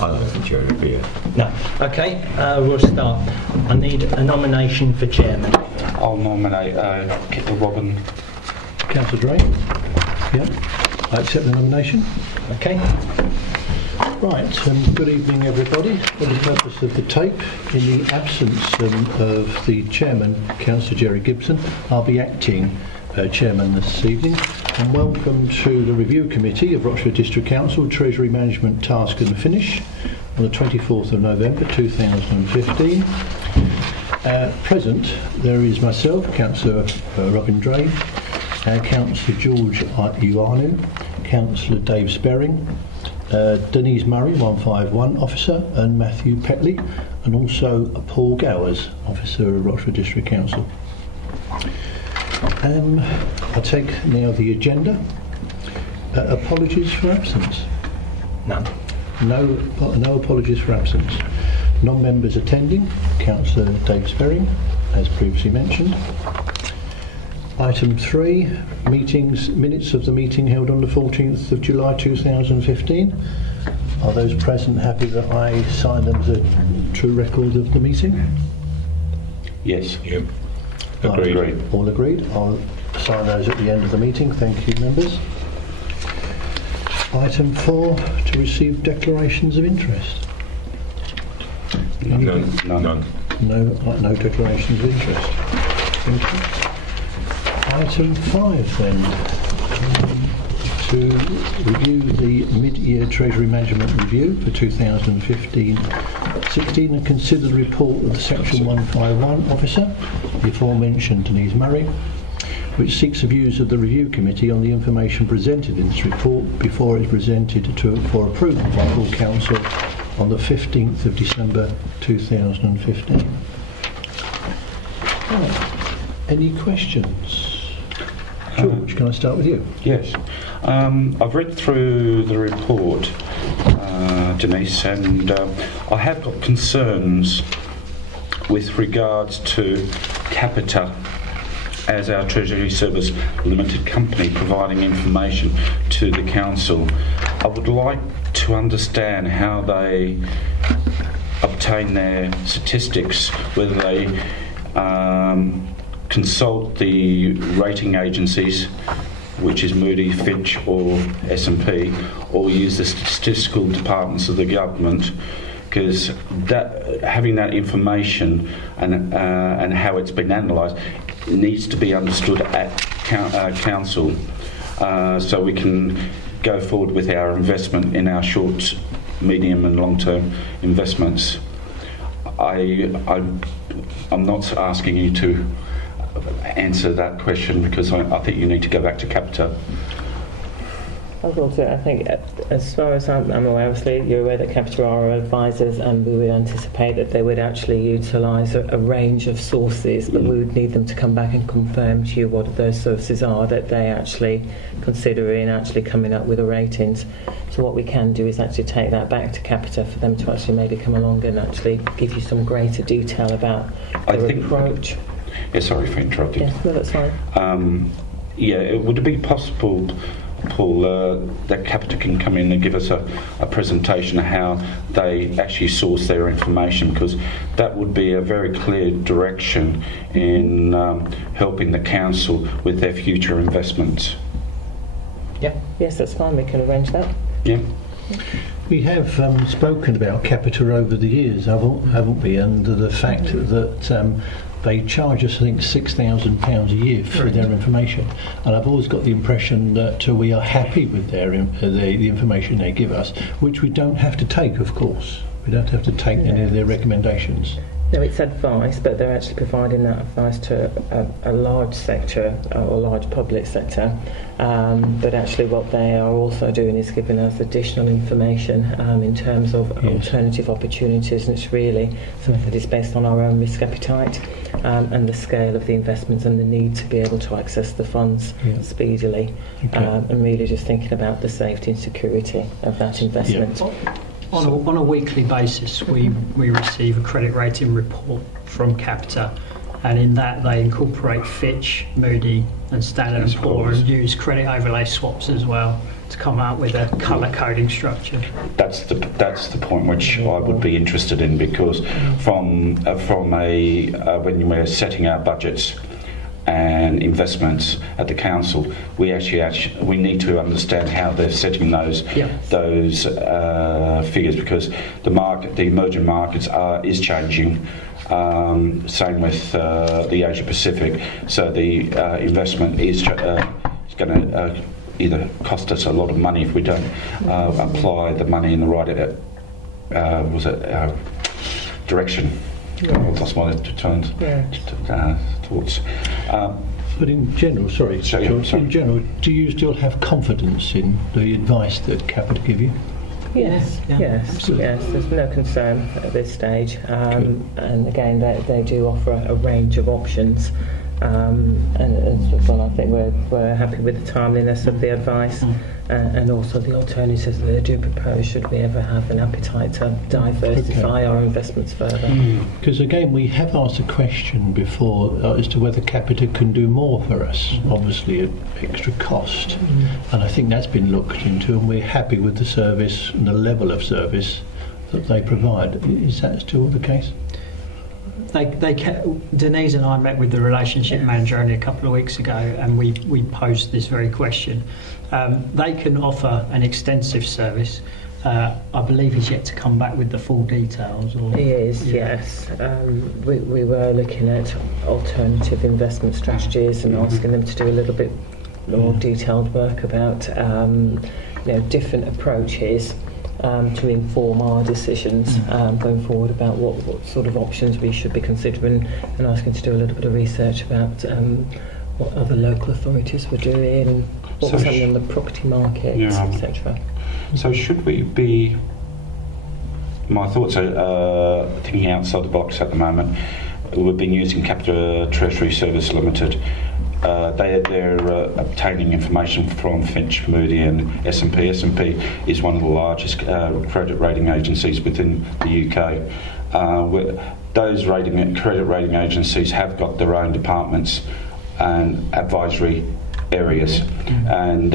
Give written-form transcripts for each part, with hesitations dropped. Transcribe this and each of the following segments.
I don't think Chair would be No. Okay, we'll start. I need a nomination for chairman. I'll nominate Robin. Councillor Gray? Yeah. I accept the nomination. Okay. Right, good evening everybody. For the purpose of the tape, in the absence of the chairman, Councillor Jerry Gibson, I'll be acting chairman this evening. And welcome to the review committee of Rochester District Council, Treasury Management Task and Finish, on the 24th of November 2015. Present, there is myself, Councillor Robin Dray, Councillor George Ioannou, Councillor Dave Sperring, Denise Murray, 151 officer, and Matthew Petley, and also Paul Gowers, officer of Rochester District Council. I take now the agenda. Apologies for absence? None. No apologies for absence. Non-members attending, Councillor Dave Sperring, as previously mentioned. Item 3, minutes of the meeting held on the 14th of July 2015. Are those present happy that I sign them as a true record of the meeting? Yes. Yep. Agreed. All agreed. I'll sign those at the end of the meeting. Thank you, members. Item 4, to receive declarations of interest. None. No declarations of interest. Thank you. Item 5 then, to review the mid-year Treasury Management Review for 2015-16 and consider the report of the Section 151 officer, the aforementioned Denise Murray, which seeks the views of the Review Committee on the information presented in this report before it is presented for approval by full Council on the 15th of December 2015. Right. Any questions? George, can I start with you? Yes. I've read through the report, Denise, and I have got concerns with regards to Capita as our Treasury Service Limited Company providing information to the Council. I would like to understand how they obtain their statistics, whether they consult the rating agencies, which is Moody, Fitch or S&P, or use the statistical departments of the government, because having that information and how it's been analysed needs to be understood at council, so we can go forward with our investment in our short, medium and long-term investments. I'm not asking you to answer that question, because I think you need to go back to Capita. I think, as far as I'm aware, obviously you're aware that Capita are our advisors, and we would anticipate that they would actually utilise a range of sources, but we would need them to come back and confirm to you what those sources are that they actually consider in actually coming up with the ratings. So what we can do is actually take that back to Capita for them to actually maybe come along and actually give you some greater detail about their approach. Yeah, sorry for interrupting. Yeah, no, that's fine. Would it be possible, Paul, that Capita can come in and give us a presentation of how they actually source their information, because that would be a very clear direction in helping the council with their future investments. Yeah, yes, that's fine. We can arrange that. Yeah. We have spoken about Capita over the years, haven't we? And the fact that they charge us, I think, £6,000 a year for their information, and I've always got the impression that we are happy with their the information they give us, which we don't have to take, of course. We don't have to take any of their recommendations. No, it's advice, but they're actually providing that advice to a large sector or large public sector. But actually what they are also doing is giving us additional information in terms of alternative opportunities, and it's really something that is based on our own risk appetite and the scale of the investments and the need to be able to access the funds speedily, and really just thinking about the safety and security of that investment. On a weekly basis, we receive a credit rating report from Capita, and in that they incorporate Fitch, Moody and Standard & Poor, and use credit overlay swaps as well to come out with a colour coding structure. That's that's the point which I would be interested in, because from when we're setting our budgets and investments at the council, we we need to understand how they're setting those figures, because the emerging markets is changing. Same with the Asia Pacific. So the investment is going to either cost us a lot of money if we don't apply the money in the right direction. I lost my thoughts. But in general, in general, do you still have confidence in the advice that Capita give you? Yes, there's no concern at this stage. And again, they do offer a range of options. And I think we're happy with the timeliness of the advice and also the alternatives that they do propose should we ever have an appetite to diversify our investments further. Because again, we have asked a question before as to whether Capita can do more for us, obviously at extra cost. And I think that's been looked into, and we're happy with the service and the level of service that they provide. Is that still the case? Denise and I met with the relationship manager only a couple of weeks ago, and we posed this very question. They can offer an extensive service. I believe he's yet to come back with the full details. He is, yes. We were looking at alternative investment strategies and asking them to do a little bit more detailed work about different approaches to inform our decisions going forward about what sort of options we should be considering, and asking to do a little bit of research about what other local authorities were doing, what was happening on the property market, etc. So should we be... My thoughts are thinking outside the box at the moment. We've been using Capita Treasury Service Limited. They're obtaining information from Fitch, Moody and S&P. S&P is one of the largest credit rating agencies within the UK. Those credit rating agencies have got their own departments and advisory areas, and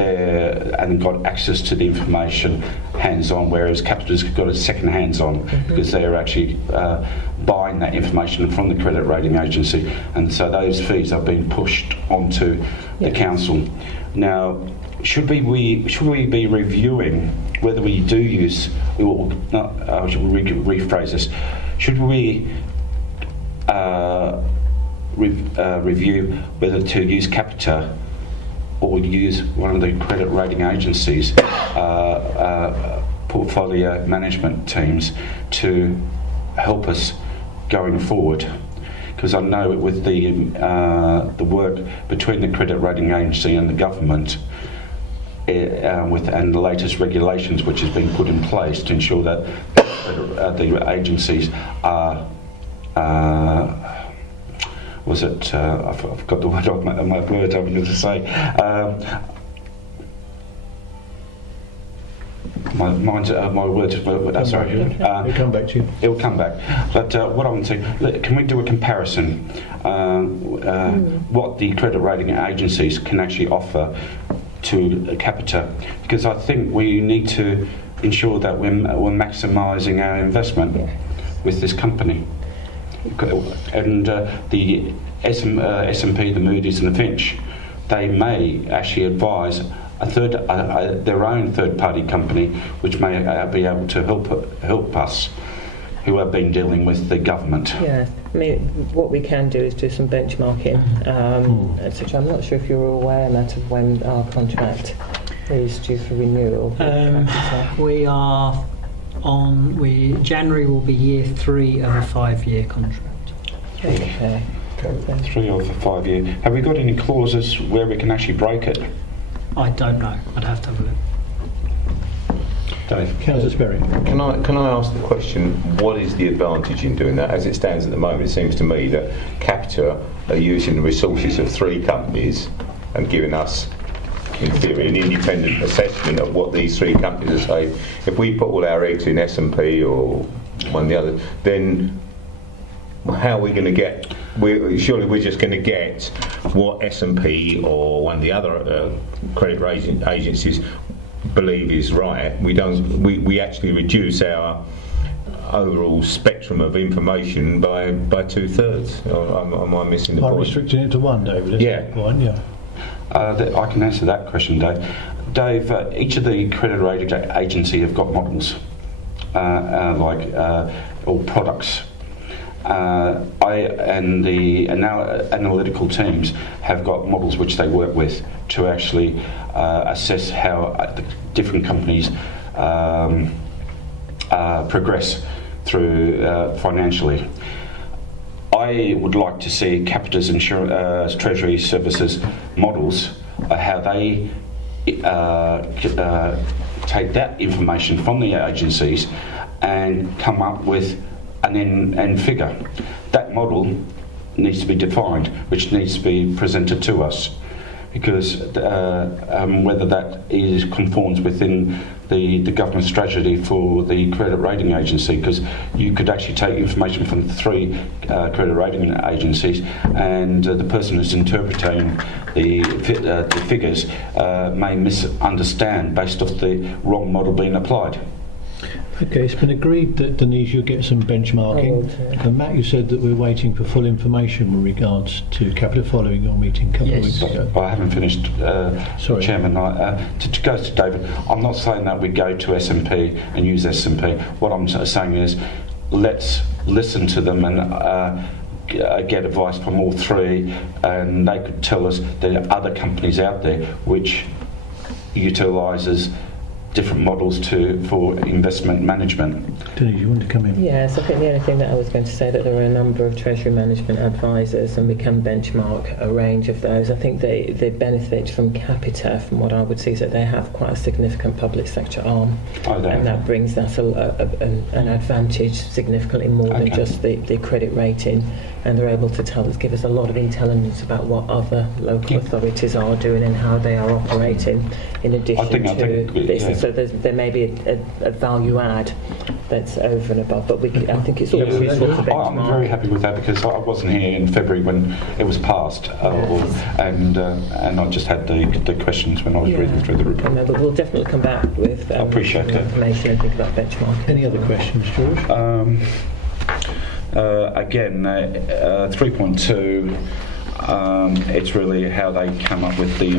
got access to the information hands-on, whereas Capita's got a second hands-on because they're actually buying that information from the credit rating agency, and so those fees are being pushed onto the council. Now, should we be reviewing whether we do use, or not, should we rephrase this? Should we review whether to use Capita or use one of the credit rating agencies' portfolio management teams to help us going forward? Because I know with the work between the credit rating agency and the government, and the latest regulations which has been put in place to ensure that the agencies are I've got the word of my word I'm going to say. My words. Sorry. It'll come back to you. It'll come back. But what I want to say, can we do a comparison? What the credit rating agencies can actually offer to Capita? Because I think we need to ensure that we're maximising our investment with this company. And the S&P, the Moody's and the Fitch, they may actually advise their own third-party company, which may be able to help us, who have been dealing with the government. Yeah, I mean, what we can do is do some benchmarking, etc. I'm not sure if you're aware, Matt, of when our contract is due for renewal. We are January will be year 3 of a 5-year contract. Okay. 3 of a 5 year. Have we got any clauses where we can actually break it? I don't know. I'd have to have a look. Dave. Councillor Sperry. Can I ask the question, what is the advantage in doing that? As it stands at the moment, it seems to me that Capita are using the resources of 3 companies and giving us, in theory, an independent assessment of what these 3 companies are saying. If we put all our eggs in S&P or one of the others, then how are we going to get? Surely we're just going to get what S&P or one of the other credit rating agencies believe is right, we actually reduce our overall spectrum of information by 2/3. Am I missing the By point? restricting it to one, David. Yeah. One, yeah. I can answer that question, Dave. Dave, each of the credit rating agency have got models, or products. The analytical teams have got models which they work with to actually assess how the different companies progress through financially. I would like to see Capita's Treasury Services models, how they take that information from the agencies and come up with an end figure. That model needs to be defined, which needs to be presented to us, because whether that conforms within the government strategy for the credit rating agency, because you could actually take information from the 3 credit rating agencies, and the person who's interpreting the figures may misunderstand based off the wrong model being applied. Okay, it's been agreed that Denise, you'll get some benchmarking. And Matt, you said that we're waiting for full information with regards to Capita following your meeting a couple of weeks ago. I haven't finished, Sorry. Chairman. To go to David, I'm not saying that we go to S&P and use S&P. What I'm saying is, let's listen to them and get advice from all 3, and they could tell us there are other companies out there which utilises different models for investment management. Denise, you want to come in? Yes, I think the only thing that I was going to say, that there are a number of Treasury management advisors, and we can benchmark a range of those. I think they benefit from Capita, from what I would see, is that they have quite a significant public sector arm, and that brings that an advantage significantly more than just the credit rating, and they're able to give us a lot of intelligence about what other local authorities are doing and how they are operating in addition to this. And so there may be a value add that's over and above, but I think it's always useful to benchmark. I'm very happy with that, because I wasn't here in February when it was passed, and I just had the questions when I was reading through the report. No, but we'll definitely come back with appreciate that information and think about benchmarking. Any other questions, George? Again, 3.2. It's really how they come up with the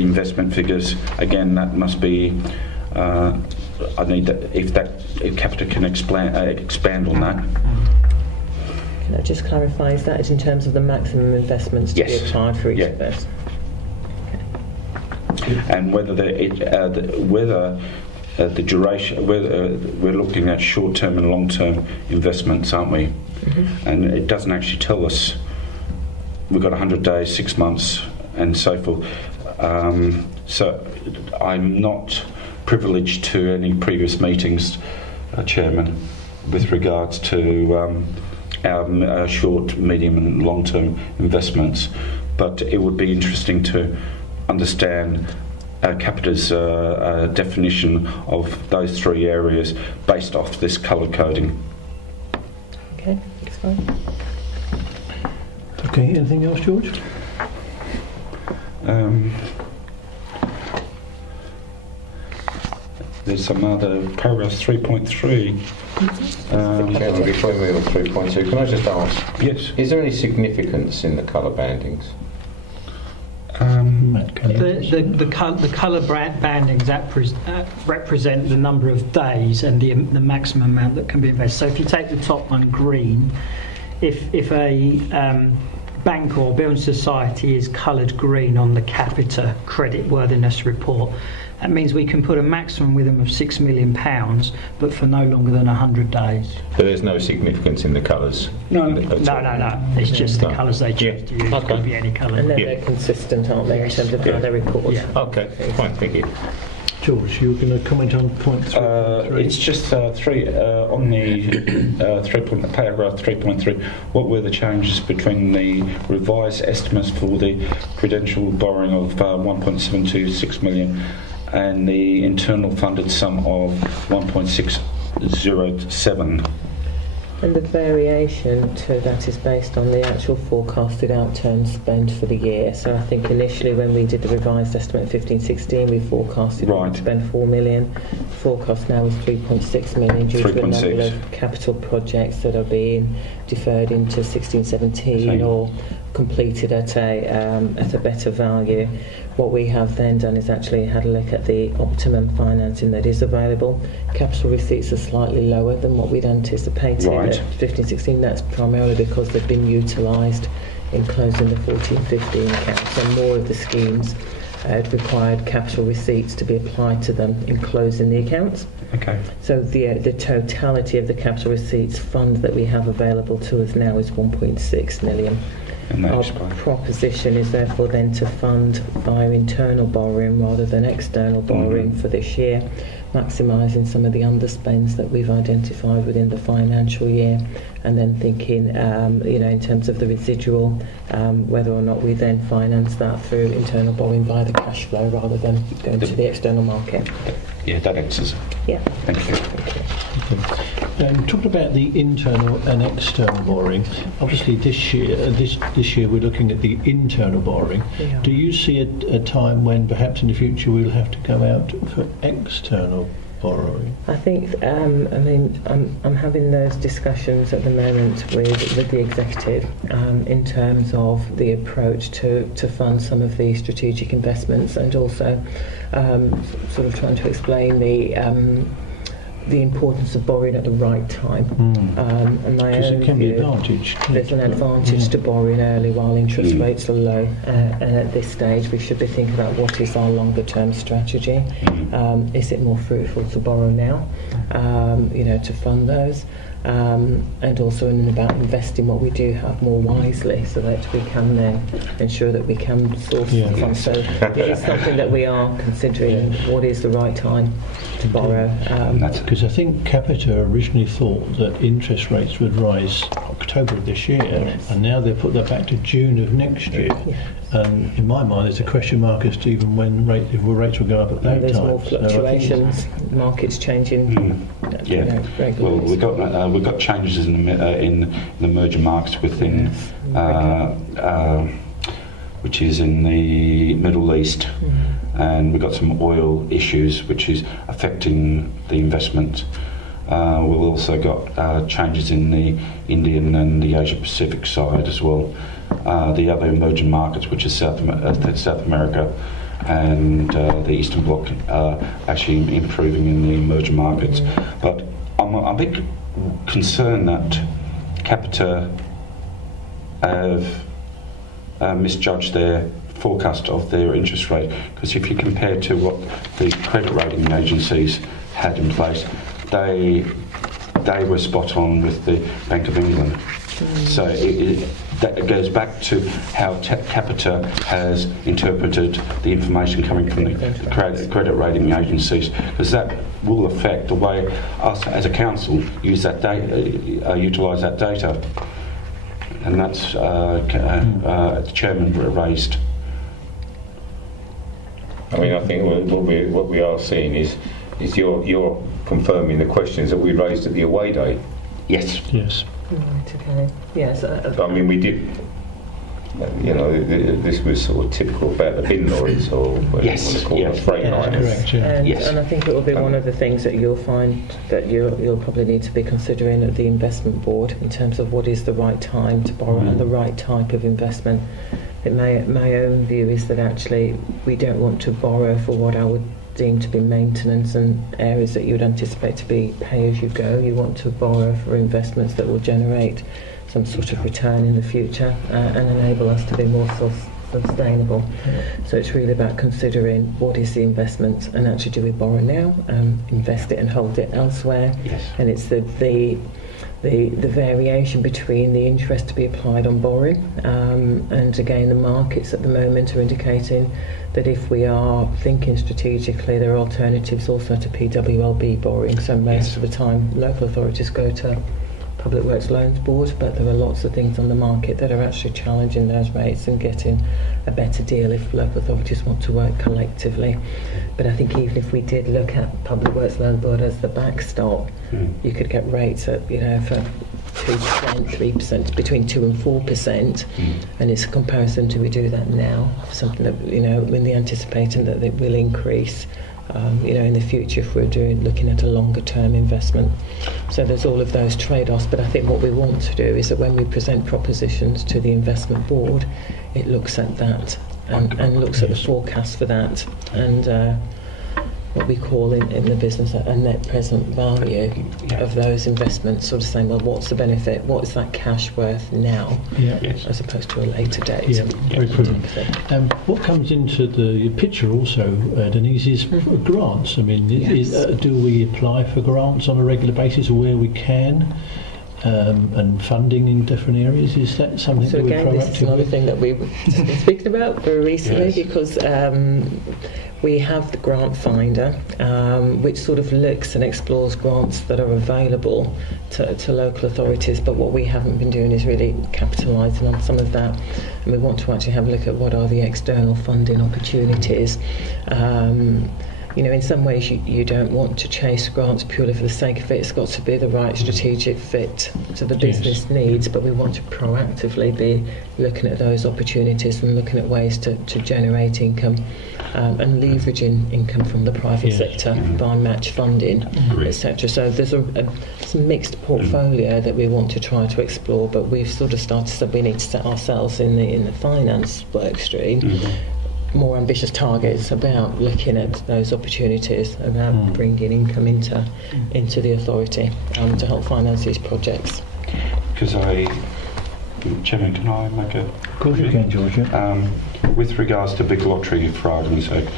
investment figures. Again, that must be. I need that if Capita can expand on that. Can I just clarify? Is that in terms of the maximum investments to be applied for each of those? Okay. And whether the duration, whether we're looking at short-term and long-term investments, aren't we? Mm-hmm. And it doesn't actually tell us. We've got 100 days, 6 months, and so forth. So I'm not privileged to any previous meetings, Chairman, with regards to our short, medium, and long-term investments. But it would be interesting to understand Capita's definition of those 3 areas based off this colour coding. Okay, that's fine. Okay, anything else, George? There's some other paragraph 3.3. Chairman, before we move on 3.2, can I just ask? Yes. Is there any significance in the colour bandings? The colour bandings represent the number of days and the maximum amount that can be invested. So if you take the top one, green, if a bank or building society is coloured green on the Capita creditworthiness report, that means we can put a maximum with them of £6 million, but for no longer than 100 days. But there's no significance in the colours? No. It's just the colours they choose to use. It could be any colour. And then they're consistent, aren't they, in terms of how they report? Yeah. Okay, fine, thank you. George, you were going to comment on point 3.3? It's just on the paragraph 3.3. What were the changes between the revised estimates for the prudential borrowing of 1.726 million and the internal funded sum of 1.607? And the variation to that is based on the actual forecasted outturn spend for the year. So I think initially when we did the revised estimate 15-16, we forecasted Right. to spend 4 million. Forecast now is 3.6 million due to a 3.6. number of capital projects that are being deferred into 16-17 or completed at a better value. What we have then done is actually had a look at the optimum financing that is available. Capital receipts are slightly lower than what we'd anticipated Right. at 15-16. That's primarily because they've been utilised in closing the 14-15 accounts, and more of the schemes had required capital receipts to be applied to them in closing the accounts. Okay. So the totality of the capital receipts fund that we have available to us now is 1.6 million. And that Our explains. proposition is therefore then to fund via internal borrowing rather than external borrowing for this year, maximising some of the underspends that we've identified within the financial year, and then thinking, in terms of the residual, whether or not we then finance that through internal borrowing via the cash flow rather than going to the external market. Yeah, that answers it. Yeah. Thank you. Talking about the internal and external borrowing, obviously this year we're looking at the internal borrowing. Yeah. Do you see a time when perhaps in the future we'll have to go out for external borrowing? I think, I'm having those discussions at the moment with the executive in terms of the approach to fund some of the strategic investments, and also sort of trying to explain the importance of borrowing at the right time. And my Because own it can be view, advantage. there's an advantage to borrowing early while interest rates are low, and at this stage we should be thinking about what is our longer term strategy. Is it more fruitful to borrow now, to fund those, and also in about investing what we do have more wisely, so that we can then ensure that we can source the funds. So it is something that we are considering. What is the right time to borrow? Because I think Capita originally thought that interest rates would rise October of this year, and now they've put that back to June of next year. And in my mind, there's a question mark as to even if rates will go up at that There's time. more fluctuations, markets changing. Well, we've got changes in the merger markets within, which is in the Middle East, and we've got some oil issues which is affecting the investment. We've also got changes in the Indian and the Asia Pacific side as well. The other emerging markets, which is South America and the Eastern Bloc, actually improving in the emerging markets. But I'm a bit concerned that Capita have misjudged their forecast of their interest rate, because if you compare to what the credit rating agencies had in place, they were spot on with the Bank of England. So that goes back to how Capita has interpreted the information coming from the credit rating agencies, because that will affect the way us as a council use that data, utilise that data, and that's the chairman raised. I mean, I think what we are seeing is you're confirming the questions that we raised at the away day. Yes. Yes. Right, okay. Yes. I mean, we did. This was sort of typical about the bin lorries, or what you want to call them, freight liners. Correct, yeah. And I think it will be one of the things that you'll find that you'll probably need to be considering at the investment board in terms of what is the right time to borrow and the right type of investment. My own view is that actually we don't want to borrow for what I would deem to be maintenance and areas that you would anticipate to be pay as you go. You want to borrow for investments that will generate some sort of return in the future and enable us to be more sustainable. So it's really about considering what is the investment, and actually do we borrow now, invest it and hold it elsewhere. Yes. And it's the variation between the interest to be applied on borrowing, and again the markets at the moment are indicating that if we are thinking strategically, there are alternatives also to PWLB borrowing. So most of the time local authorities go to Public Works Loans Board, but there are lots of things on the market that are actually challenging those rates and getting a better deal if local authorities want to work collectively. But I think even if we did look at Public Works Loan Board as the backstop, you could get rates at, for 2%, 3%, between 2 and 4%, and it's a comparison to we do that now, something that, when they're anticipating that it will increase, in the future if we're looking at a longer term investment. So there's all of those trade-offs, but I think what we want to do is that when we present propositions to the investment board, it looks at that and looks at the forecast for that, and what we call in the business a net present value of those investments, sort of saying, well, what's the benefit, what is that cash worth now, as opposed to a later date. Very brilliant. What comes into the picture also, Denise, is grants. I mean, do we apply for grants on a regular basis where we can? And funding in different areas, is that something that we're proactive with? So again, this is another thing that we've just been speaking about very recently, because we have the grant finder, which sort of looks and explores grants that are available to local authorities, but what we haven't been doing is really capitalising on some of that, and we want to actually have a look at what are the external funding opportunities. In some ways you don't want to chase grants purely for the sake of it. It's got to be the right strategic fit to the business needs, but we want to proactively be looking at those opportunities and looking at ways to generate income and leveraging income from the private sector by match funding, etc. So there's some mixed portfolio that we want to try to explore, but we've sort of started, so we need to set ourselves in the finance work stream more ambitious targets about looking at those opportunities, about bringing income into the authority to help finance these projects. Chairman, can I make a... Of course you can, George. With regards to big lottery, for argument's sake,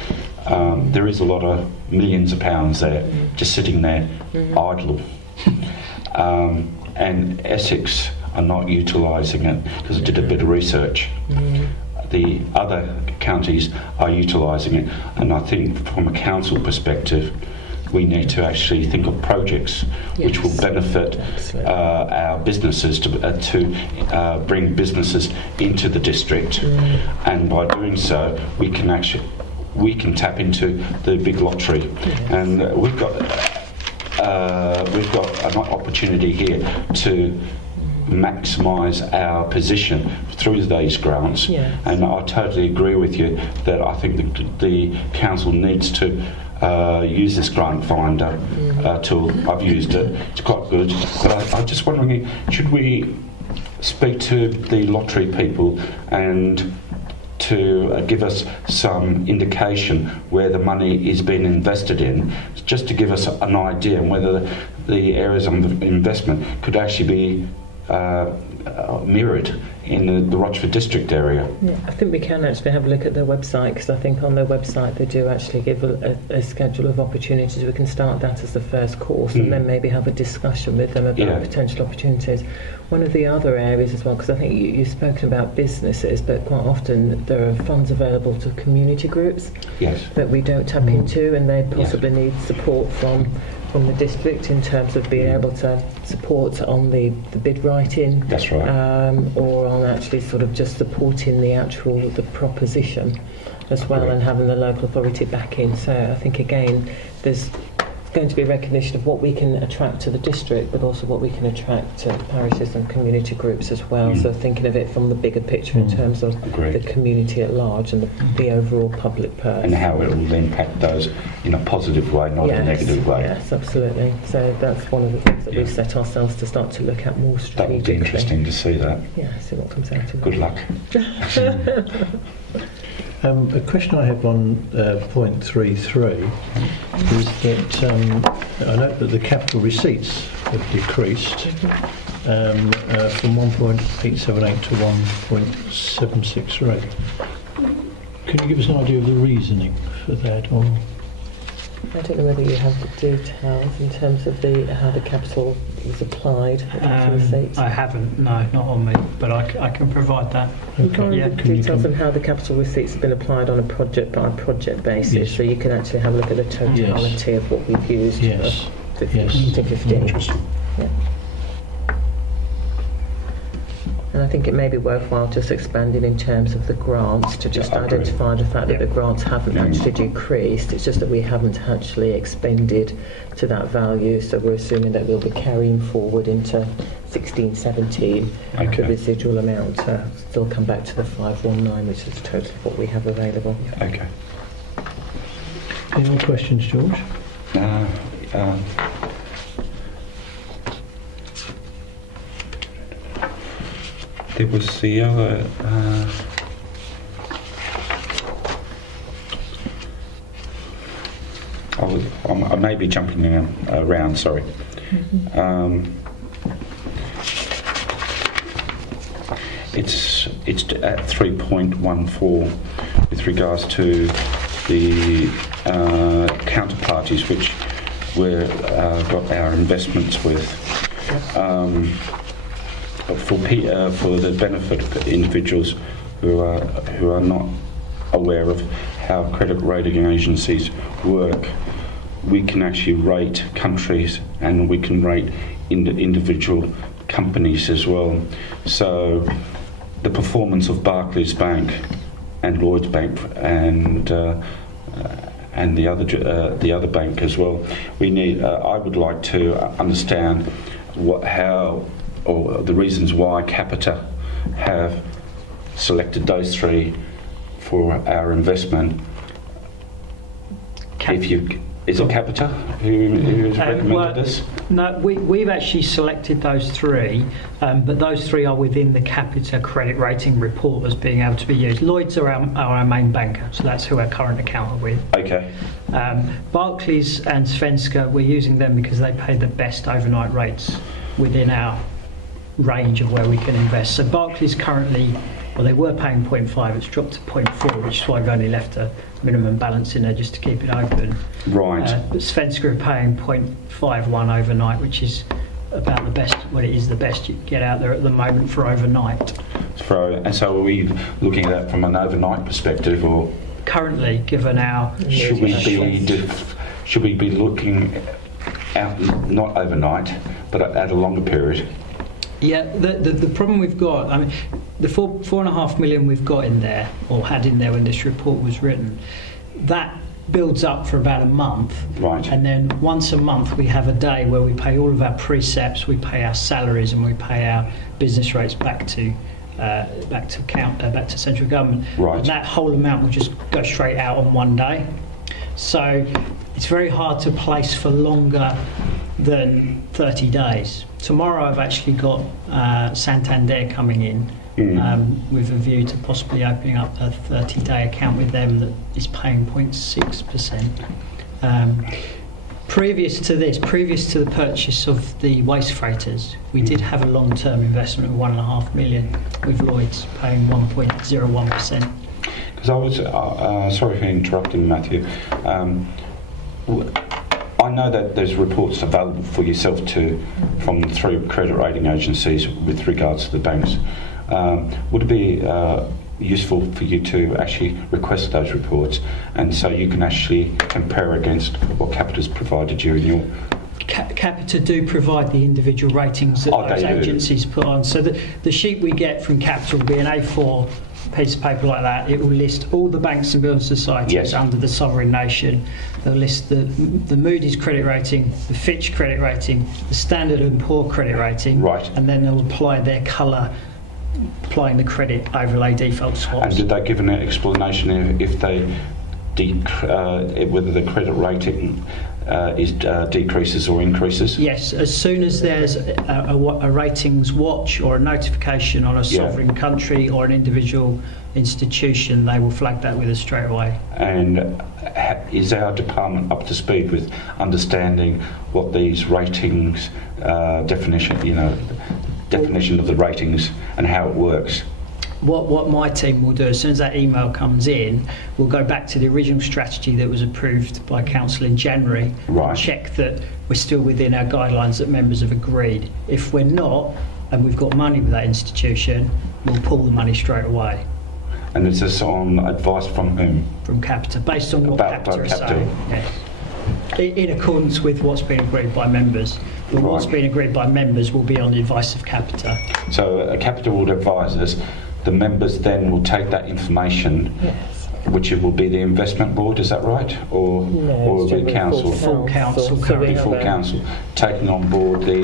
there is a lot of millions of pounds there just sitting there idle. And Essex are not utilising it, because I did a bit of research. The other counties are utilising it, and I think from a council perspective we need to actually think of projects which will benefit our businesses to bring businesses into the district, and by doing so we can tap into the big lottery, and we've got an opportunity here to maximise our position through these grants, and I totally agree with you that I think the council needs to use this grant finder tool. I've used it, it's quite good, but I'm just wondering, should we speak to the lottery people and to give us some indication where the money is being invested in, just to give us an idea on whether the areas of investment could actually be mirrored in the Rochford district area. I think we can actually have a look at their website, because I think on their website they do actually give a schedule of opportunities. We can start that as the first course and then maybe have a discussion with them about potential opportunities. One of the other areas as well, because I think you've spoken about businesses, but quite often there are funds available to community groups that we don't tap into, and they possibly need support from the district in terms of being able to support on the bid writing. That's right. Or on actually sort of just supporting the proposition as well, and having the local authority back in. So I think again there's going to be recognition of what we can attract to the district, but also what we can attract to parishes and community groups as well. So thinking of it from the bigger picture in terms of the community at large and the overall public purse. And how it will impact those in a positive way, not a negative way. Yes, absolutely. So that's one of the things that we've set ourselves to start to look at more strategically. That would be interesting to see that. Yeah, see what comes out of it. Good luck. A question I have on point 3.3 is that I note that the capital receipts have decreased from 1.878 to 1.763. Can you give us an idea of the reasoning for that? Or? I don't know whether you have the details in terms of how the capital was applied. I haven't, no, not on me, but I can provide that. You can't have the details on how the capital receipts have been applied on a project by project basis, so you can actually have a look at the totality of what we've used for 15. And I think it may be worthwhile just expanding in terms of the grants to just identify the fact that the grants haven't actually decreased. It's just that we haven't actually expended to that value, so we're assuming that we'll be carrying forward into 16, 17. The residual amount still come back to the 519, which is totally what we have available. Okay. Any more questions, George? There was the other. I may be jumping around. Sorry. It's at 3.14 with regards to the counterparties which we've got our investments with. For the benefit of individuals who are not aware of how credit rating agencies work, we can actually rate countries and we can rate individual companies as well. So the performance of Barclays Bank and Lloyds Bank and the other bank as well. We need. I would like to understand or the reasons why Capita have selected those three for our investment. Is it Capita who has recommended this? No, we've actually selected those three, but those three are within the Capita credit rating report as being able to be used. Lloyds are our main banker, so that's who our current account are with. Okay. Barclays and Svenska, we're using them because they pay the best overnight rates within our range of where we can invest. So Barclays currently, well, they were paying 0.5, it's dropped to 0.4, which is why we've only left a minimum balance in there just to keep it open. Right. But Svenska are paying 0.51 overnight, which is about the best, well, it is the best you can get out there at the moment for overnight. And so are we looking at that from an overnight perspective, or? Currently, given our... Should we be looking out, not overnight, but at a longer period? Yeah, the problem we've got, I mean, the 4.5 million we've got in there, or had in there when this report was written, that builds up for about a month. Right. And then once a month we have a day where we pay all of our precepts, we pay our salaries, and we pay our business rates back to central government. Right. And that whole amount will just go straight out on one day. So it's very hard to place for longer than 30 days. Tomorrow I've actually got Santander coming in with a view to possibly opening up a 30-day account with them that is paying 0.6%. Previous to the purchase of the waste freighters, we did have a long-term investment of 1.5 million with Lloyds paying 1.01%. Because I was, sorry for interrupting, Matthew. I know that there's reports available for yourself from the three credit rating agencies with regards to the banks. Would it be useful for you to actually request those reports, and so you can actually compare against what Capita's provided you in your... Capita do provide the individual ratings that those agencies put on. So the sheet we get from Capita will be an A4 piece of paper like that. It will list all the banks and building societies under the sovereign nation. They'll list the Moody's credit rating, the Fitch credit rating, the Standard & Poor credit rating, right, and then they'll apply their colour, applying the credit overlay default swaps. And did they give an explanation if they whether the credit rating decreases or increases? Yes, as soon as there's a ratings watch or a notification on a sovereign country or an individual institution, they will flag that with us straight away. And is our department up to speed with understanding what these ratings definition of the ratings and how it works? What my team will do, as soon as that email comes in, we'll go back to the original strategy that was approved by Council in January, right, and check that we're still within our guidelines that members have agreed. If we're not, and we've got money with that institution, we'll pull the money straight away. And is this on advice from whom? From Capita, based on what Capita is saying. Yes. In accordance with what's been agreed by members. But what's been agreed by members will be on the advice of Capita. So Capita would advise us. The members then will take that information, Yes. which it will be the investment board, is that right? Or will it be council? Full council, So we currently have Full a- council taking on board the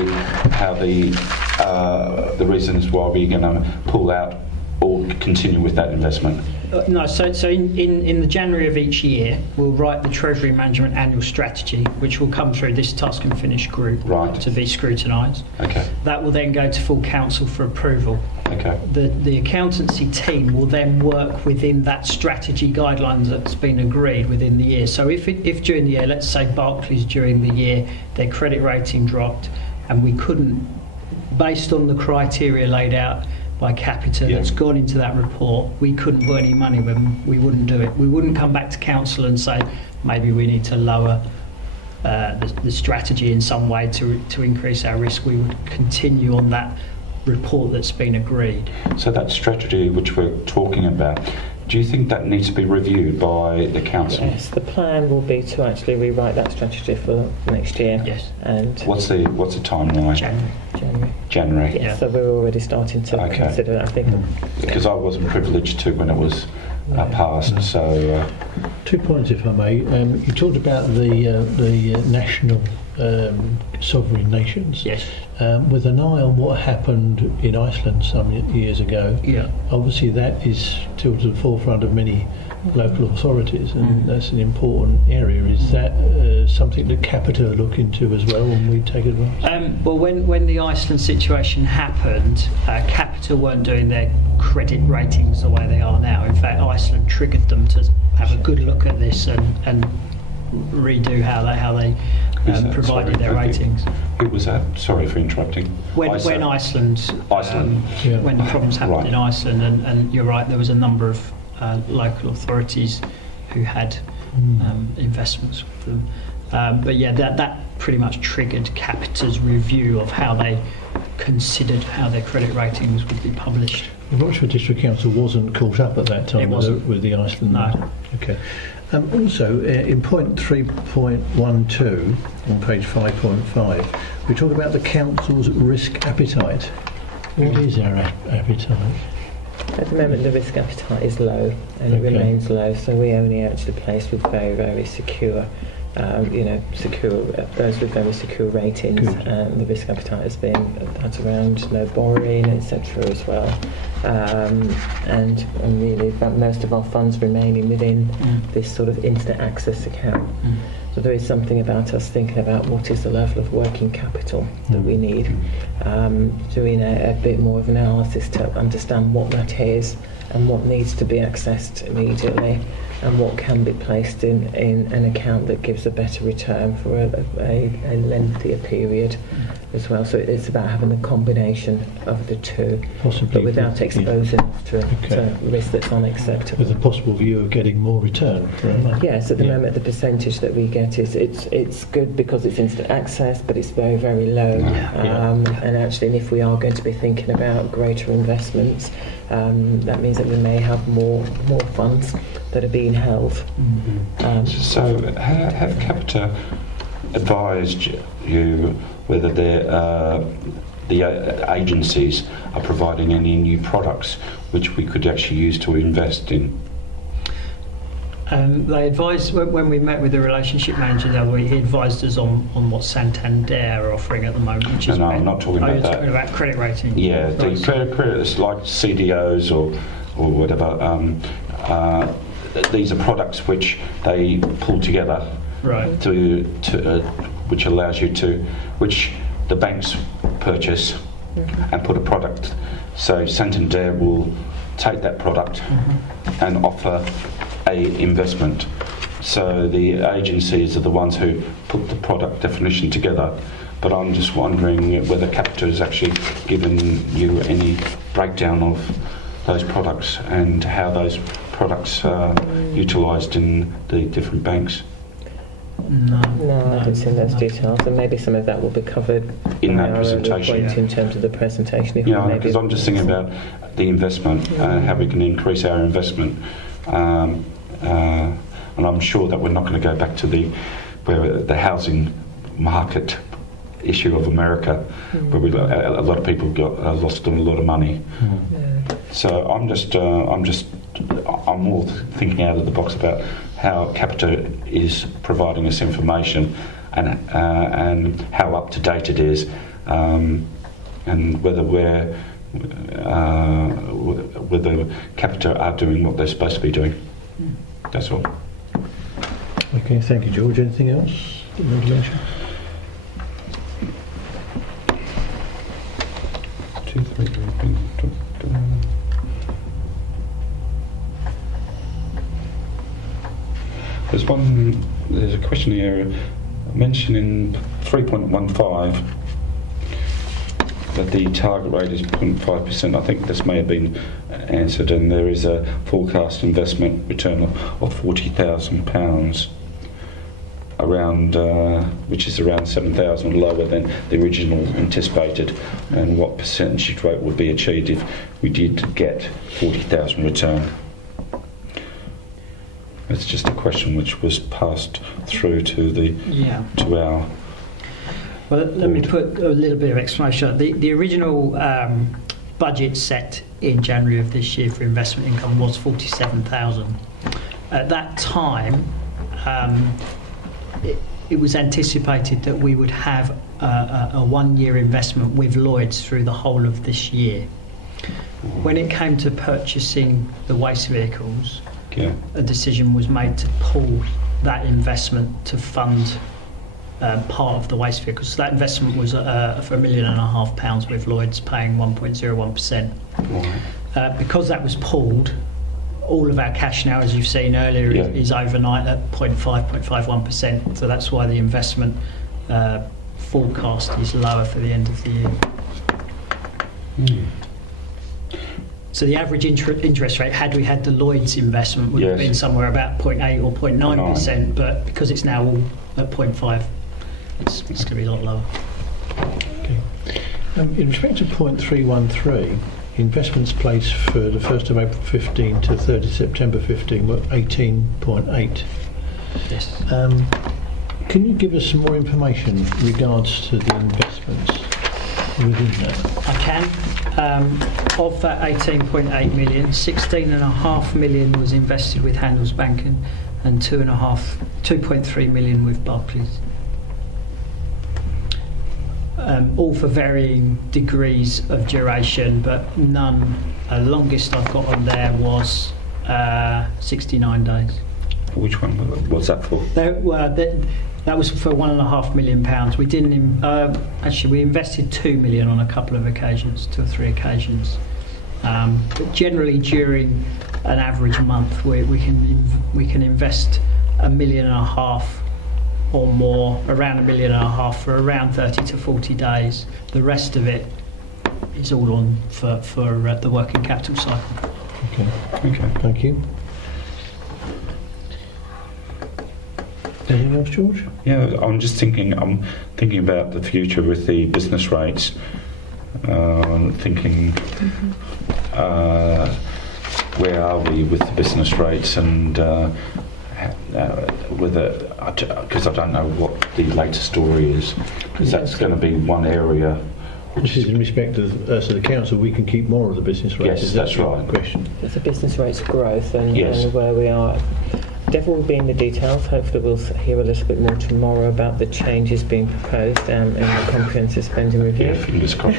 reasons why we're going to pull out or continue with that investment. No, so in the January of each year, we'll write the Treasury Management Annual Strategy, which will come through this Task and Finish group Right. to be scrutinised. Okay. That will then go to full council for approval. Okay. The accountancy team will then work within that strategy guidelines that's been agreed within the year. So if during the year, let's say Barclays during the year, their credit rating dropped and we couldn't, based on the criteria laid out by Capita Yeah. that's gone into that report, we couldn't put any money when we wouldn't do it. We wouldn't come back to council and say maybe we need to lower the strategy in some way to increase our risk. We would continue on that report that's been agreed. So that strategy which we're talking about, do you think that needs to be reviewed by the council? Yes, the plan will be to actually rewrite that strategy for next year. Yes. And What's the timeline? January. January. Yes, Yeah. so we're already starting to Okay. consider that, I think. Because I wasn't privileged to when it was passed. So 2 points, if I may. You talked about the national sovereign nations. Yes. With an eye on what happened in Iceland some years ago, Yeah. obviously that is still to the forefront of many local authorities, and that's an important area. Is that something that Capita look into as well when we take advice? Well, when the Iceland situation happened, Capita weren't doing their credit ratings the way they are now. In fact, Iceland triggered them to have a good look at this and redo how they Who's that? provided Sorry, their okay. ratings. who was that? Sorry for interrupting. When Iceland. Iceland, Yeah. when the problems happened Right. in Iceland, and you're right, there was a number of local authorities who had investments with them. But yeah, that pretty much triggered Capita's review of how they considered how their credit ratings would be published. The Rochford District Council wasn't caught up at that time It wasn't. with the Iceland. No. Okay. Also, in point 3.12 on page 5.5, we talk about the council's risk appetite. What is our appetite? At the moment, the risk appetite is low, and it Okay. remains low. So we only actually place with very, very secure, those with very secure ratings. Good. And the risk appetite has been at around no borrowing, etc. as well. And really, most of our funds remaining within this sort of instant access account. So there is something about us thinking about what is the level of working capital that we need, doing a bit more of an analysis to understand what that is and what needs to be accessed immediately and what can be placed in an account that gives a better return for a lengthier period as well. So it's about having a combination of the two, Possibly. but without exposing us to Okay. risk that's unacceptable. With a possible view of getting more return for our money. Yes, at the Yeah. moment the percentage that we get is it's good because it's instant access, but it's very, very low. And actually, if we are going to be thinking about greater investments, that means that we may have more funds that are being held. So have Capita advised you whether the agencies are providing any new products which we could actually use to invest in? They advised, when we met with the relationship manager the other week, he advised us on what Santander are offering at the moment, which is... No, I'm not talking about you're that. talking about credit rating. Yeah, the Right. credits like CDOs or whatever. These are products which they pull together Right. to which allows you to, which the banks purchase and put a product. So Santander will take that product and offer a investment. So the agencies are the ones who put the product definition together. But I'm just wondering whether Capita has actually given you any breakdown of those products and how those products are utilised in the different banks. No, No, I haven't seen those details, and maybe some of that will be covered In by that our earlier presentation. point in terms of the presentation. If Yeah, we maybe- because I'm just thinking about the investment, how we can increase our investment. And I'm sure that we're not going to go back to the where the housing market issue of America, where a lot of people got lost a lot of money. So I'm more thinking out of the box about how Capita is providing us information and how up to date it is, and whether Capita are doing what they're supposed to be doing. That's all. Okay, thank you, George. Anything else? Information? 2, 3. There's a question here mentioning 3.15 that the target rate is 0.5%. I think this may have been answered, and there is a forecast investment return of £40,000 around, which is around 7,000 lower than the original anticipated, and what percentage rate would be achieved if we did get 40,000 return. It's just a question which was passed through to our. Well, let me put a little bit of explanation. The original budget set in January of this year for investment income was 47,000. At that time, it was anticipated that we would have a one-year investment with Lloyds through the whole of this year. When it came to purchasing the waste vehicles, a decision was made to pull that investment to fund part of the waste vehicles. So that investment was for £1.5 million with Lloyds paying 1.01%. Because that was pulled, all of our cash now, as you've seen earlier, is overnight at 0.51%. So that's why the investment forecast is lower for the end of the year. So the average interest rate, had we had the Lloyds investment, would have been somewhere about 0.8 or 0.9%, but because it's now all at 0.5, it's going to be a lot lower. Okay. In respect to 0.313, investments placed for the 1st of April 15 to 30 September 15 were 18.8. Yes. Can you give us some more information in regards to the investments within that? I can. Of that 18.8 million, 16.5 million was invested with Handelsbanken and 2.3 million with Barclays. All for varying degrees of duration, but none. Longest I've got on there was 69 days. Which one was that for? That was for £1.5 million. We didn't. Actually, we invested 2 million on a couple of occasions, 2 or 3 occasions. But generally, during an average month, we can invest £1.5 million or more, around £1.5 million for around 30 to 40 days. The rest of it is all on for the working capital cycle. Okay. Thank you. Anything else, George? Yeah, I'm thinking about the future with the business rates. Where are we with the business rates, and whether, because I don't know what the latest story is, because that's going to be one area. Which is in respect of us as the council, we can keep more of the business rates. Yes, that's right. Question. It's the business rates growth and where we are. Devil will be in the details. Hopefully we'll hear a little bit more tomorrow about the changes being proposed in the comprehensive spending review. Yeah, fingers crossed.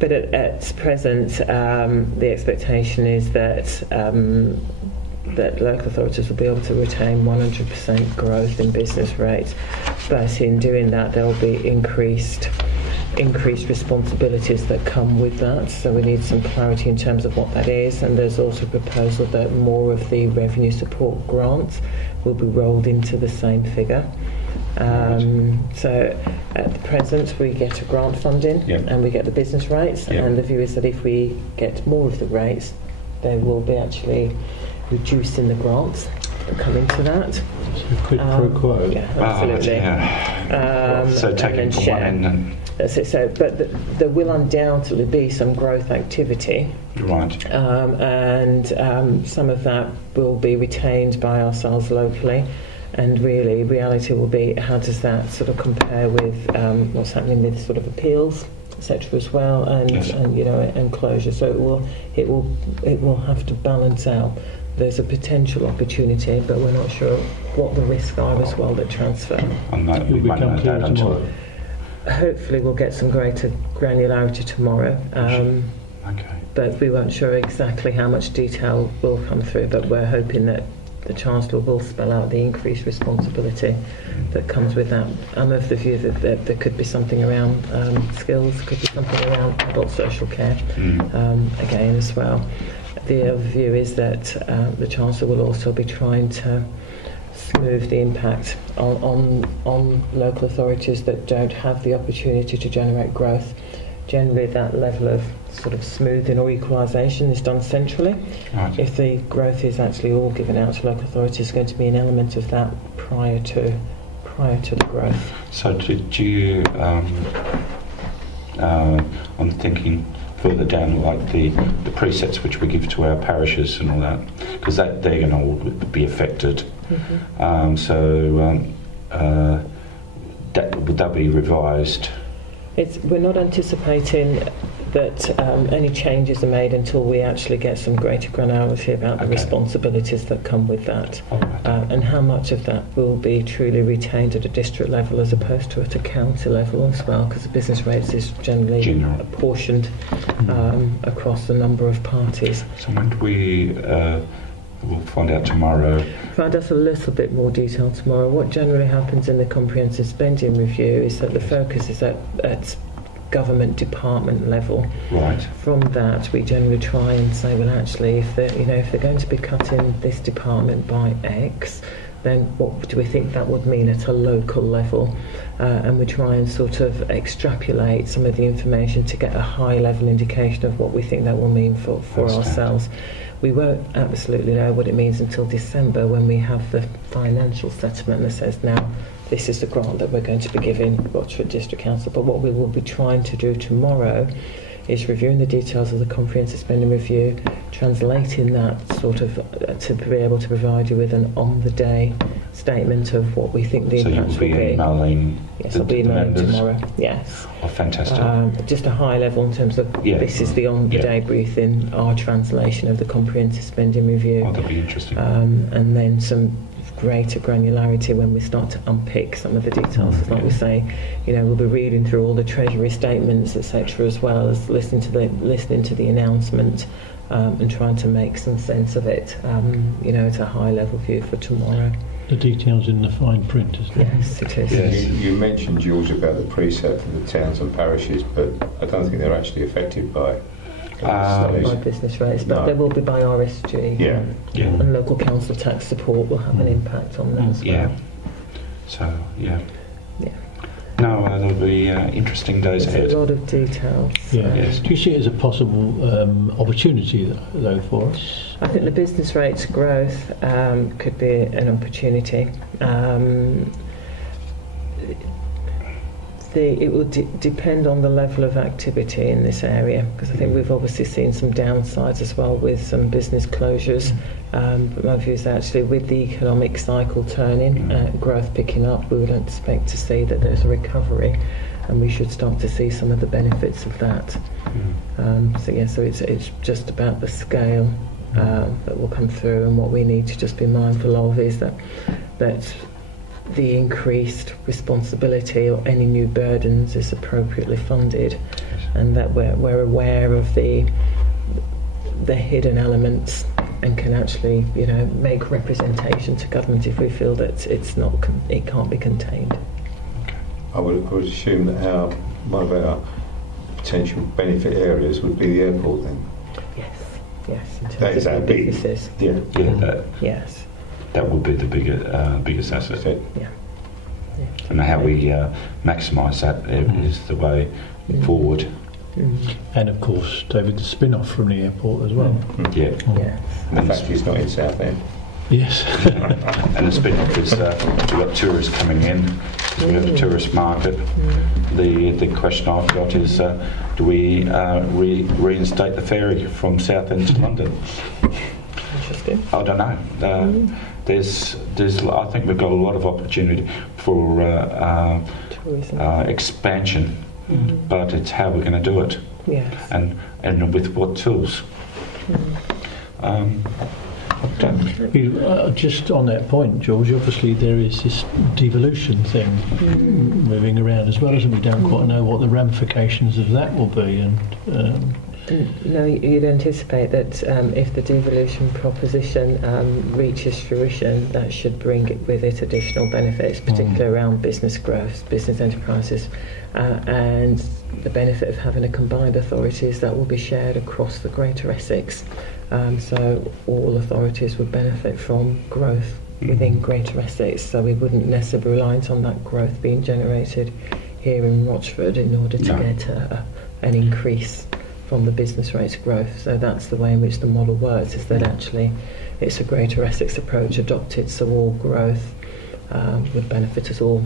But at present, the expectation is that that local authorities will be able to retain 100% growth in business rates, but in doing that there will be increased responsibilities that come with that, so we need some clarity in terms of what that is. And there's also a proposal that more of the revenue support grants will be rolled into the same figure. So at the present we get a grant funding and we get the business rates, and the view is that if we get more of the rates, they will be actually reducing the grants that come into that. So quid pro quo. Yeah, absolutely. So taking from one end and... but there will undoubtedly be some growth activity, right? And some of that will be retained by ourselves locally, And really, reality will be how does that sort of compare with what's happening with sort of appeals, etc. as well, and, Yes. and you know, and closure. So it will have to balance out. There's a potential opportunity, but we're not sure what the risks are as well that transfer. And that, we Will might become know clearer that until. tomorrow. Hopefully, we'll get some greater granularity tomorrow. Okay. But we weren't sure exactly how much detail will come through, but we're hoping that the Chancellor will spell out the increased responsibility that comes with that. I'm of the view that there could be something around skills, could be something around adult social care, again as well. The other view is that the Chancellor will also be trying to smooth the impact on local authorities that don't have the opportunity to generate growth. Generally, that level of sort of smoothing or equalisation is done centrally. Right. If the growth is actually all given out to local authorities, there's going to be an element of that prior to the growth. So did you? I'm thinking further down, like the presets which we give to our parishes and all that, because they're going to all be affected. Would that be revised? We're not anticipating that any changes are made until we actually get some greater granularity about the Okay. responsibilities that come with that, All right. and how much of that will be truly retained at a district level as opposed to at a county level as well, because the business rates is generally General. apportioned across a number of parties. So when do we? We'll find out tomorrow. Find us a little bit more detail tomorrow. What generally happens in the comprehensive spending review is that the focus is at government department level. Right. From that, we generally try and say, well, actually, if they're going to be cutting this department by X, then what do we think that would mean at a local level? And we try and sort of extrapolate some of the information to get a high-level indication of what we think that will mean for ourselves. We won't absolutely know what it means until December, when we have the financial settlement that says, now, this is the grant that we're going to be giving Rochford District Council. But what we will be trying to do tomorrow is reviewing the details of the comprehensive spending review, translating that sort of to be able to provide you with an on-the-day statement of what we think the So you impacts will be will be. emailing Yes, the, I'll be the emailing members? tomorrow. Yes. Oh, fantastic. Just a high level in terms of Yeah. this is the on-the-day briefing, our translation of the comprehensive spending review, Oh, that'll be interesting. and then some greater granularity when we start to unpick some of the details. It's like we say, we'll be reading through all the Treasury statements, etc., as well as listening to the announcement and trying to make some sense of it. At a high level view for tomorrow. The details in the fine print, isn't it? Yes, it is. Yes. You mentioned, George, about the preset for the towns and parishes, but I don't think they're actually affected by it. By business rates, but No. they will be by RSG. Yeah. Yeah. And local council tax support will have an impact on that as well. Yeah. So, yeah. Yeah. No, there'll be interesting days ahead. There's a lot of details. Yeah. Yes. Do you see it as a possible opportunity, though, for us? I think the business rates growth could be an opportunity. It will depend on the level of activity in this area, because I think we've obviously seen some downsides as well with some business closures. But my view is actually with the economic cycle turning, growth picking up, we would expect to see that there's a recovery, and we should start to see some of the benefits of that. So it's just about the scale that will come through, and what we need to just be mindful of is that the increased responsibility or any new burdens is appropriately funded, and that we're aware of the hidden elements and can actually make representation to government if we feel that it can't be contained. I would assume that one of our potential benefit areas would be the airport then. Yes, in That terms is of our the big. businesses. Yeah. Yeah, Yes. that would be the biggest asset. That's it. Yeah. And how we maximise that is the way forward. And of course, David, the spin-off from the airport as well. Yeah. Yes. The fact it's not in Southend. Yes. And the spin-off is we've got tourists coming in, because we have a tourist market. The question I've got is, do we reinstate the ferry from Southend to London? Interesting. I don't know. I think we've got a lot of opportunity for Tourism. expansion, but it's how we're going to do it, Yes. and with what tools. Just on that point, George, obviously there is this devolution thing moving around as well, isn't we? Don't quite know what the ramifications of that will be. And No, you'd anticipate that if the devolution proposition reaches fruition, that should bring with it additional benefits, particularly around business growth, business enterprises, and the benefit of having a combined authority is that will be shared across the Greater Essex. So all authorities would benefit from growth within Greater Essex, so we wouldn't necessarily be reliant on that growth being generated here in Rochford in order to get an increase from the business rates growth. So that's the way in which the model works, is that actually it's a Greater Essex approach adopted, so all growth would benefit us all,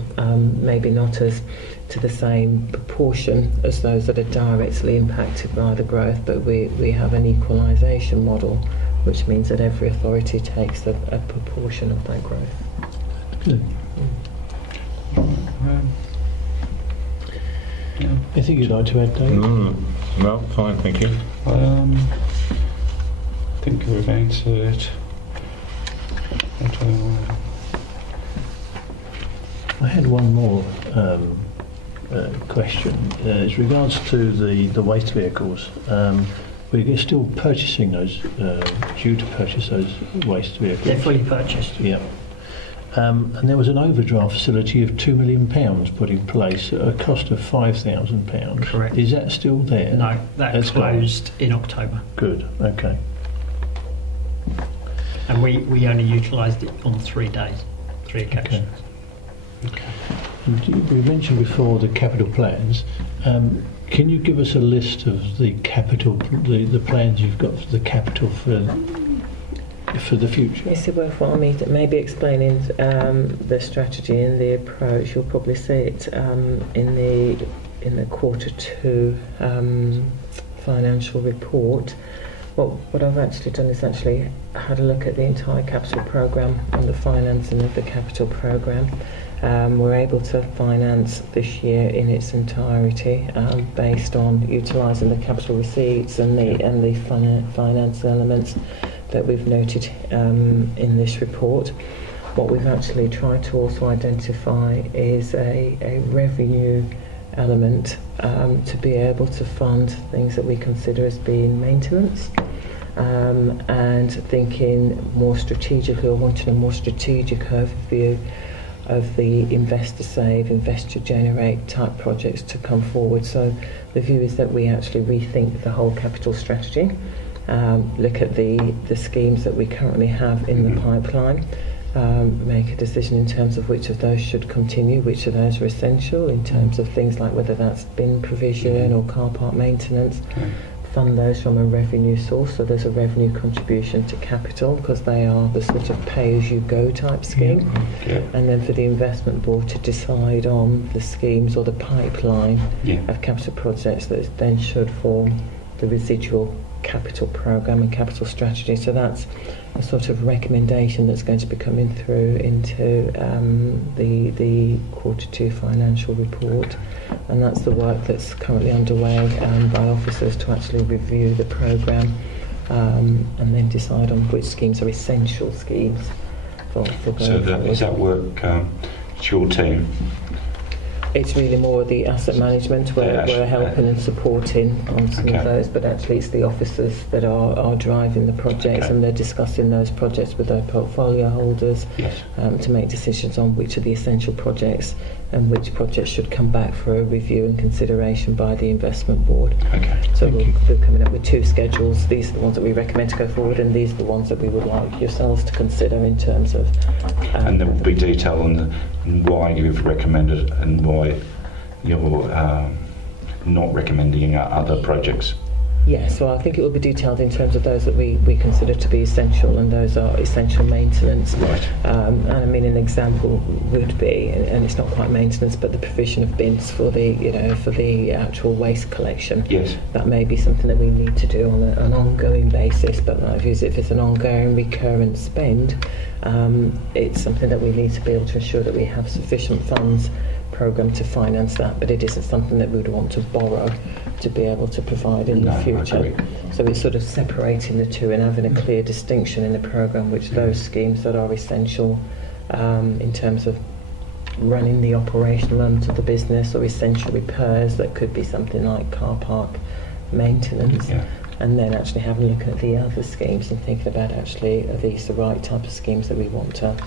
maybe not as to the same proportion as those that are directly impacted by the growth, but we have an equalisation model, which means that every authority takes a proportion of that growth. good. Anything you'd like to add, Dave? No, fine, thank you. I think we've answered. I had one more question. As regards to the waste vehicles, we're still purchasing those, due to purchase those waste vehicles. They're fully purchased. Yeah. And there was an overdraft facility of £2 million put in place at a cost of £5,000. Correct. Is that still there? No, that's gone. closed in October. Good, okay. And we only utilised it on 3 days, 3 occasions. And we mentioned before the capital plans. Can you give us a list of the capital, the plans you've got for the capital for the future? It's worthwhile me maybe explaining the strategy and the approach. You'll probably see it in the Q2 financial report. What I've actually done is actually had a look at the entire capital programme and the financing of the capital programme. We're able to finance this year in its entirety based on utilising the capital receipts and the finance elements that we've noted in this report. What we've actually tried to also identify is a revenue element to be able to fund things that we consider as being maintenance, and thinking more strategically, or wanting a more strategic overview of the investor save, investor generate type projects to come forward. So the view is that we actually rethink the whole capital strategy, look at the schemes that we currently have in the pipeline, make a decision in terms of which of those should continue, which of those are essential in terms of things like whether that's bin provision or car park maintenance, fund those from a revenue source, so there's a revenue contribution to capital because they are the sort of pay-as-you-go type scheme, and then for the investment board to decide on the schemes or the pipeline of capital projects that then should form the residual capital programme and capital strategy. So that's a sort of recommendation that's going to be coming through into the Q2 financial report, and that's the work that's currently underway by officers to actually review the programme and then decide on which schemes are essential schemes for going forward. Is that work, it's your team? It's really more the asset management where we're helping and supporting on some of those, but actually it's the officers that are driving the projects, and they're discussing those projects with their portfolio holders to make decisions on which are the essential projects and which projects should come back for a review and consideration by the investment board. So we're coming up with 2 schedules. These are the ones that we recommend to go forward, and these are the ones that we would like yourselves to consider in terms of... and there will be detail on why you've recommended and why you're not recommending other projects. Yes, well, I think it will be detailed in terms of those that we consider to be essential, and those are essential maintenance. Right. And I mean, an example would be, and it's not quite maintenance, but the provision of bins for the actual waste collection. Yes. That may be something that we need to do on an ongoing basis, but I view it if it's an ongoing, recurrent spend, it's something that we need to be able to ensure that we have sufficient funds programme to finance that, but it isn't something that we would want to borrow to be able to provide in the future. I agree. So it's sort of separating the two and having a clear distinction in the programme, which those schemes that are essential in terms of running the operational element of the business, or essential repairs that could be something like car park maintenance, and then actually having a look at the other schemes and thinking about actually are these the right type of schemes that we want to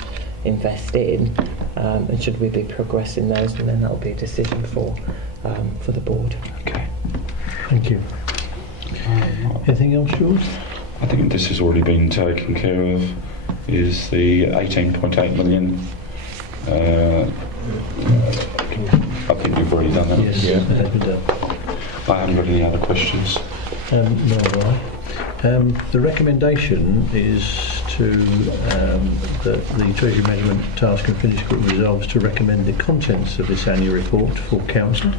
invest in, and should we be progressing those, and then that will be a decision for the board. Okay. Thank you. Anything else, George? I think this has already been taken care of. Is the 18.8 million? I think you've already done that. Yes, Yeah. that has been done. I haven't got any other questions. Nor do I. The recommendation is that the Treasury Management Task and Finish Group resolves to recommend the contents of this annual report for Council.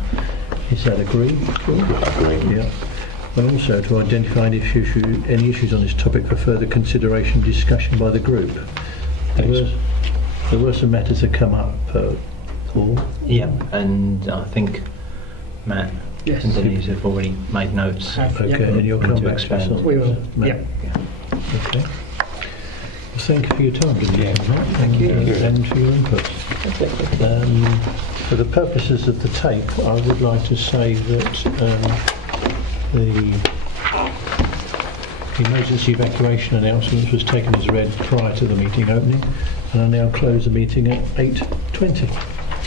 Is that agreed, George? Agreed. Yeah. And also to identify any issues on this topic for further consideration and discussion by the group. There were some matters that come up, Paul. Yeah, and I think Matt and Denise have already made notes. Okay, and you'll come back to us on We will. Matt. Okay. Well, thank you for your time, Denise. Yeah. Thank you, Thank you. and for your input. For the purposes of the tape, I would like to say that the emergency evacuation announcement was taken as read prior to the meeting opening, and I now close the meeting at 8:20.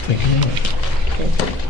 Thank you very much. Okay.